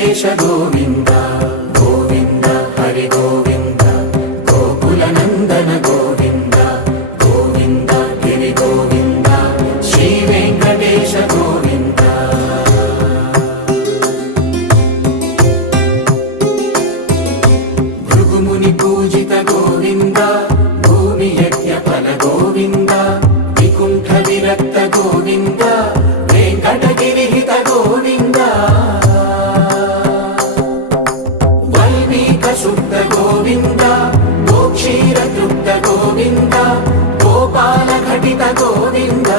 వెంకటేశ గోవింద గోవింద హరి గోవింద గోకుల నందన గోవింద గోవింద గిరి గోవింద శ్రీ వెంకటేశ గోవింద భృగుముని పూజిత గోవింద భూమి యజ్ఞ ఫల గోవింద వికుంఠ విరక్త గోవింద వెంకటగిరిహిత గోవింద వల్మీక శుద్ధ గోవింద గోక్షీర తృప్త గోవింద గోపాల ఘటిత గోవింద